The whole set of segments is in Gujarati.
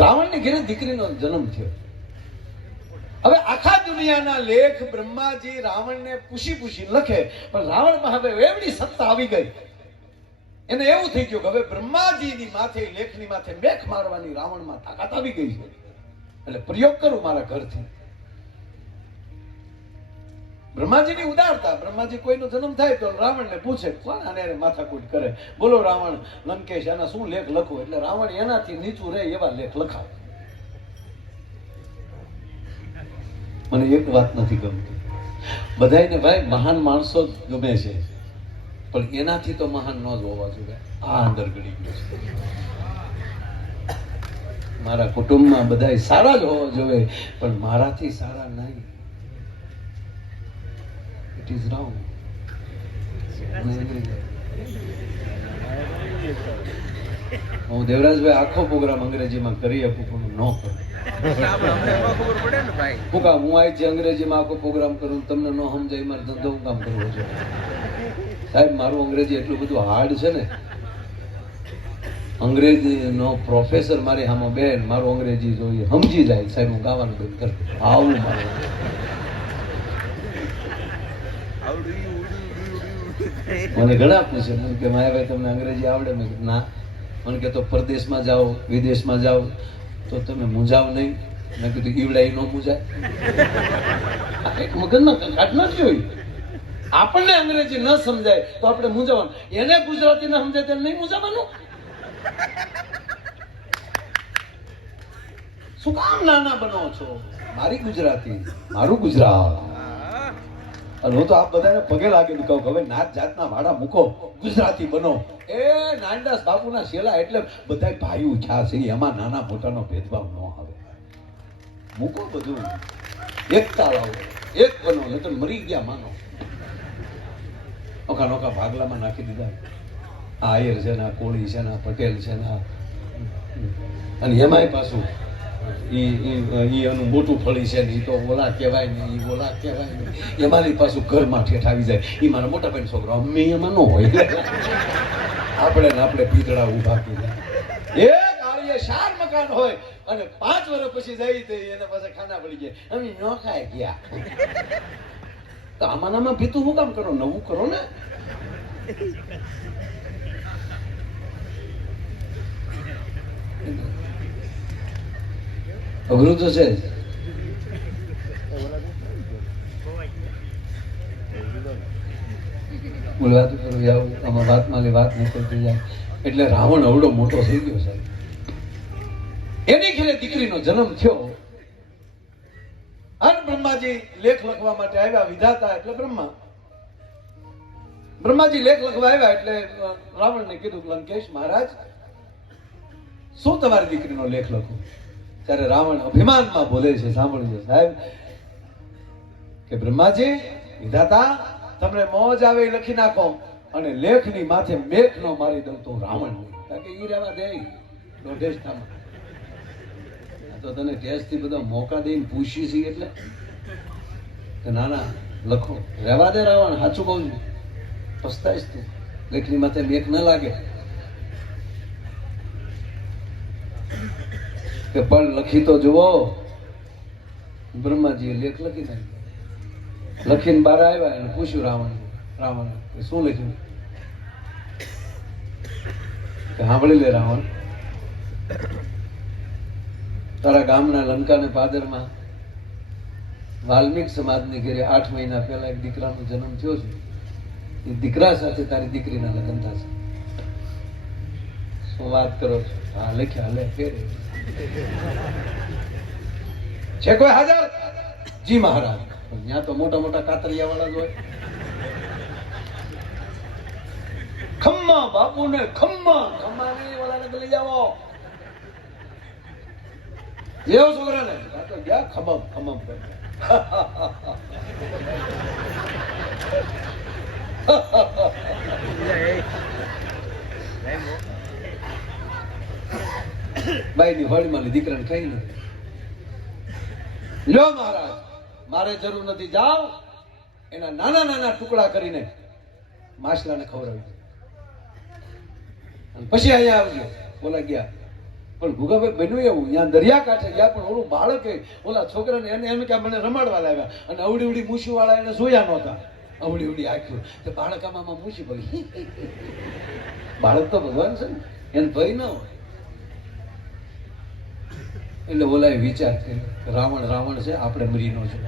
રાવણની ઘેરે દીકરીનો જન્મ થયો. હવે આખા દુનિયાના લેખ બ્રહ્માજી રાવણને પૂછી લખે, પણ રાવણમાં હવે એવડી સત્તા આવી ગઈ, એને એવું થઈ ગયું કે હવે બ્રહ્માજીની માથે, લેખની માથે મેખ મારવાની રાવણમાં તાકાત આવી ગઈ છે, એટલે પ્રયોગ કરું મારા ઘરથી. બ્રહ્માજીની ઉદારતા, બ્રહ્માજી કોઈનો જન્મ થાય તો રાવણને પૂછે, કોણ આને માથાકૂટ કરે? બોલો રાવણ, લંકેશ, આના શું લેખ લખો? એટલે રાવણ એનાથી નીચું રહે એવા લેખ લખાવે. મને એક વાત નથી ગમતી, બધાને ભાઈ મહાન માણસો ગમે છે, પણ એનાથી તો મહાન ન જ હોવા જોઈએ. આ અંદર ગળી ગયું છે. મારા કુટુંબમાં બધા સારા જ હોવા જોઈએ, પણ મારાથી સારા નહીં. It is round. હું દેવરાજભાઈ આખો પ્રોગ્રામ અંગ્રેજીમાં કરી આપું, પણ ન કરું. હું કામ હું આજ અંગ્રેજીમાં આખો પ્રોગ્રામ કરું, તમને ન સમજાય મારે ધંધો હું કામ કરવો છે? સાહેબ મારું અંગ્રેજી એટલું બધું હાર્ડ છે ને, અંગ્રેજીનો પ્રોફેસર મારી સામે બેન મારું અંગ્રેજી જોઈએ સમજી જાય, સાહેબ હું ગાવાનું બંધ કરું. આવું મારું. મને ઘણા પૂછે કે માયાભાઈ તમને અંગ્રેજી આવડે? મેં કીધું ના. મને કે તો પરદેશમાં જાઓ, વિદેશમાં જાઓ તો તમે મૂંઝાવ નહીં? મેં કીધું ઈવડાઈ ન મૂંઝાય. એક મગજમાં કાઢ ના જોઈ. આપણને અંગ્રેજી ન સમજાય તો આપણે મૂંઝાવાનું, એને ગુજરાતી ન સમજાય તો નહીં મૂંઝાવાનું. શું કામ નાના બનો છો? મારી ગુજરાતી, મારું ગુજરાત. અને હું તો આપ બધાને પગે લાગીને કહું કે હવે નાત જાતના વાડા મૂકો, ગુજરાતી બનો. એ નાનદાસ બાપુના શેલા એટલે બધા ભાઈ ઉછા છે, એમાં નાના મોટાનો ભેદભાવ ન આવે. મૂકો બધું, એકતા લાવો, એક બનો, નહીં તો મરી ગયા માનો. નોખા નોખા ભાગલામાં નાખી દીધા. આ આયર છે ને, કોળી છે ને, પટેલ છે ને, અને એમાંય પાછું એનું મોટું ફળી છે ને, એ તો ઓલા કહેવાય ને, એ ઓલા કહેવાય ને, એમાંથી પાછું ઘરમાં ઠેઠ આવી જાય. એ મારા મોટા ભાઈ છોકરો, અમે એમાં ન હોય. આપણે ને આપણે પીતળા ઉભા કીધા. એક આળીએ 4 મકાન હોય અને 5 વર્ષ પછી જાય તો એને પાસે ખાના પડી જાય, અમે ન ખાય ગયા. તો આમાં ભીતું શું કામ કરો? નવું કરો ને. અઘરું તો છે. વાત કરું આમાં વાતમાં વાત નીકળતી જાય. એટલે રાવણ અવડો મોટો થઈ ગયો સાહેબ. એની ઘેરે દીકરીનો જન્મ થયો. અને બ્રહ્માજી લેખ લખવા માટે આવ્યા. વિધાતા એટલે બ્રહ્માજી લેખ લખવા આવ્યા એટલે રાવણને કીધું, લંકેશ મહારાજ શું તમારી દીકરીનો લેખ લખું? ત્યારે રાવણ અભિમાનમાં બોલે છે, સાંભળજો સાહેબ, કે બ્રહ્માજી વિધાતા તમને મોજ આવે એ લખી નાખો, અને લેખની માથે મેખ નો મારી દઉં તો રાવણ નહીં. કારણ કે ઈ રહેવા દે દોઢેસ્તામાં. તો તને ટેસ્ટ થી બધા મોકા દઈને પૂછી છે એટલે ના ના લખો, રહેવા દે રાવણ. સાચું કહું છું, પસ્તાઈશ તું. લેખની માથે મેખ ન લાગે કે પણ લખી તો જુઓ. બ્રહ્માજીએ લેખ લખી નાખ્યો. લખીને બહાર આવ્યા અને પૂછ્યું રાવણ શું લખ્યું? કે સાંભળી લે રાવણ, તારા ગામના લંકાને પાદરમાં વાલ્મીક સમાજની ઘરે 8 મહિના પહેલા એક દીકરાનો જન્મ થયો છે. એ દીકરા સાથે તારી દીકરીના લગ્ન થશે. શું વાત કરો છો? હા લખ્યા, લે ફેરે છે કોઈ હાજર? જી મહારાજ. ત્યાં તો મોટા મોટા કાતરિયા વાળા જ હોય. ખમ્મા બાપુ ને ખમ્મા ની વાળાને લઈ જાઓ. જેવો છોકરા ને તો ગયા ખમમ બાઈ ની હોળીમાં દીકરાને કઈ નહીં. લો મહારાજ, મારે જરૂર નથી, જાઓ એના નાના નાના ટુકડા કરીને માછલાને ખવડાવી દો, પછી અહીંયા આવજો. બોલા ગયા પણ ભૂગાભાઈ બન્યું એવું, ત્યાં દરિયા કાંઠે ગયા પણ ઓલું બાળકે ઓલા છોકરાને એને એમ કે મને રમાડવા લાવ્યા, અને અવડી ઉડી મૂછી વાળા એને જોયા નહોતા, અવડી ઉડી આખ્યું તો બાળક આમાં મૂછી પડી. બાળક તો ભગવાન છે ને, એને ભય ન હોય. એટલે ઓલાએ વિચાર કર્યો, રાવણ રાવણ છે, આપણે મરી ન છે,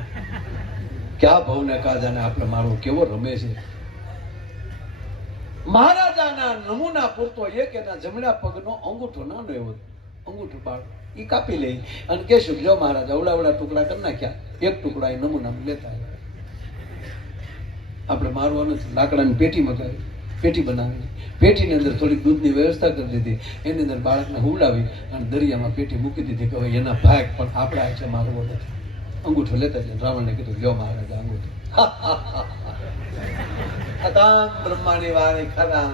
ક્યાં ભવને કાજાને આપણે મારવો, કેવો રમે છે. મહારાજાના નમૂના પૂરતો એક એના જમણા પગનો અંગૂઠો નાનો એવો અંગૂઠો બાળ એ કાપી લઈ અને કહેશું જો મહારાજ અવડાવડા ટુકડા કરી નાખ્યા, એક ટુકડા એ નમૂના લેતા આવ્યા. આપણે મારવાનું છે. લાકડાની પેટી મગાવી, પેટી બનાવી, પેટીની અંદર થોડીક દૂધની વ્યવસ્થા કરી દીધી, એની અંદર બાળકને હુવડાવી અને દરિયામાં પેટી મૂકી દીધી કે હવે એના ભાગ પણ આપણા છે, મારવો નથી. અંગૂઠો લેતા જાય. રાવણને કીધું લ્યો મહારાજ અંગૂઠો. ખદામ બ્રહ્માની વાણી ખદામ.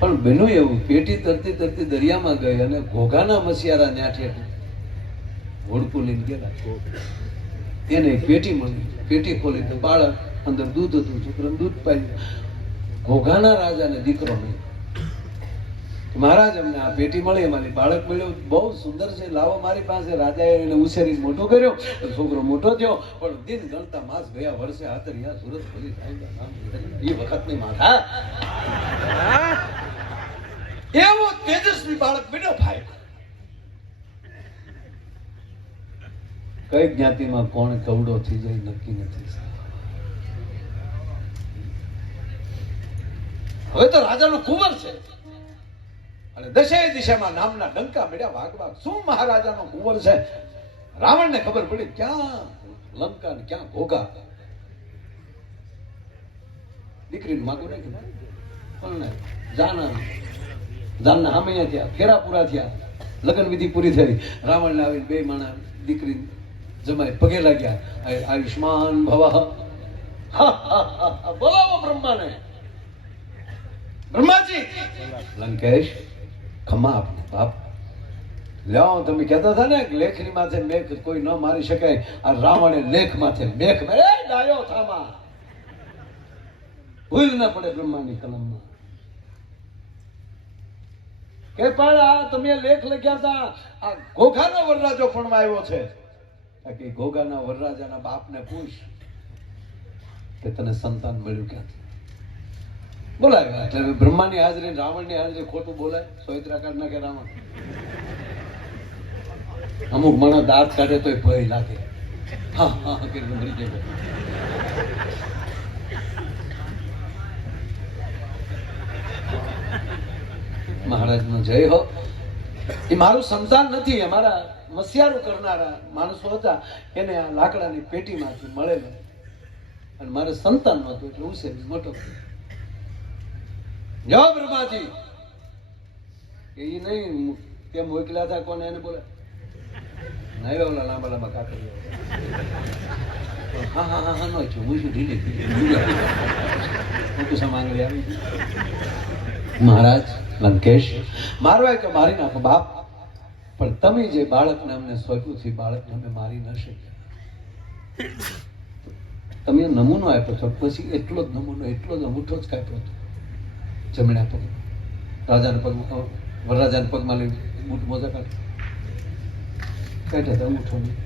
પણ બન્યું એવું, પેટી તરતી તરતી દરિયામાં ગઈ અને ઘોઘાના મસિયારા ન્યાઠે હોડકું લઈને ગયેલા. એને એક પેટી મળી, પેટી ખોલી તો બાળક અંદર દૂધ હતું, છોકરાને દૂધ પાયું. ઘોઘાના રાજાને દીકરો નહીં. મહારાજ અમને આ પેટી મળી, અમારી બાળક મળ્યું, બહુ સુંદર છે, લાવો મારી પાસે. રાજાએ એને ઉછેરી મોટો કર્યો, છોકરો મોટો થયો, પણ દિન ગણતા માસ ગયા, વર્ષે હાથરિયા સુરત ભરી એ વખતની માથા એવો તેજસ્વી બાળક બન્યો ભાઈ. કઈ જ્ઞાતિમાં કોણ કવડો થઈ જાય નક્કી નથી. હવે તો રાજાનો કુંવર છે અને દશે દિશામાં નામના ડંકા મળ્યા વાઘ વાઘ. શું મહારાજાનો કુંવર છે? રાવણને ખબર પડી ક્યાં લંકા ને ક્યાં ઘોઘા. દીકરીને માગું નહીં જાના જાનના હામૈયા થયા, ફેરા પૂરા થયા, લગ્ન વિધિ પૂરી થઈ. રાવણને આવીને બે માણા દીકરી જમાઈ પગે લાગ્યા, આયુષ્માન ભવ. બોલાવો બ્રહ્માને. બ્રહ્માજી લંકેશ ખમા આપને બાપ લ્યો. તમે કહેતા હતા ને લેખની માથે મેઘ કોઈ ન મારી શકાય, આ રાવણે લેખ માથે મેઘ મારે. ડાયો થામા, ભૂલ ના પડે બ્રહ્માની કલમમાં. કે પણ આ તમે લેખ લખ્યા હતા, આ ઘોઘાનો વરરાજો પણ આવ્યો છે. કે ઘોઘાના વરરાજાના બાપને પૂછ કે તને સંતાન મળ્યું ક્યાંથી. બોલાય એટલે બ્રહ્માની હાજરી રાવણની હાજરી ખોટું બોલાય? સોયત્રા કાઢ નાખે રાવણ. અમુક માણસ દાંત કાઢે તો ભય લાગે. હા હા કે મરી જાય. મહારાજનો જય હો. એ મારું સંતાન નથી, અમારા મસિયારું કરનારા માણસો હતા, એને આ લાકડાની પેટીમાંથી મળેલો અને મારે સંતાન નહોતું એટલે ઉછેરી મોટો. જો બ્રહ્માજી એ નહીં કેમ મોકલ્યા હતા, કોને એને બોલે નહીં ઓલા લાંબા લાંબા કાતરી. હા હા હા હા નો છું હું શું ઢીલી મોટું સામાંગળી આવી. મહારાજ લંકેશ મારવાય તો મારી નાખો બાપ, પણ તમે જે બાળકને અમને સોંપ્યું છે બાળકને અમે મારી ન શક્યા. તમે નમૂનો આપ્યો છો, પછી એટલો જ નમૂનો, એટલો જ અંગૂઠો જ કાપ્યો હતો જમણા પગ. રાજાના પગમાં, વરરાજાના પગમાં લઈ બૂટ મોજા કાઢ્યા હતા અંગૂઠો નહીં.